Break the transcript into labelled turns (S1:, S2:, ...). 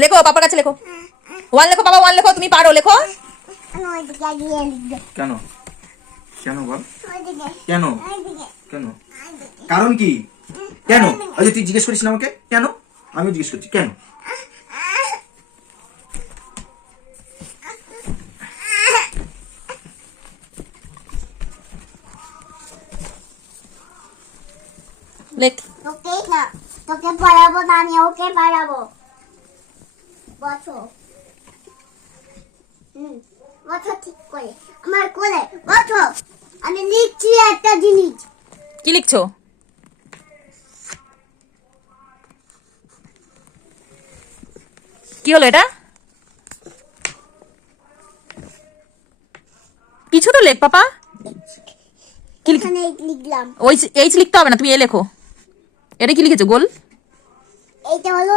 S1: লেখো পাপার কাছে লেখো। ওয়ান লেখো বাবা ওয়ান লেখো তুমি পারো লেখো।
S2: কেন? কেন বল? কেন? কেন? কারণ কি? কেন? ওই যে তুই জিজ্ঞেস করিস না আমাকে? কেন? আমি জিজ্ঞেস করছি কেন?
S1: লেখ
S3: তোকে না তোকে পড়াবো না আমি ওকে পড়াবো। বসো হুম বসো ঠিক করে। আমার কোলে বসো আমি লিখছি একটা জিনিস।
S1: কি লিখছো? কি হলো এটা? কিছু তো লেখ পাপা। কি
S3: লিখলাম।
S1: ওই এইচ লিখতে হবে না তুমি এ লেখো। এটা কি লিখেছো গোল?
S3: এইটা হলো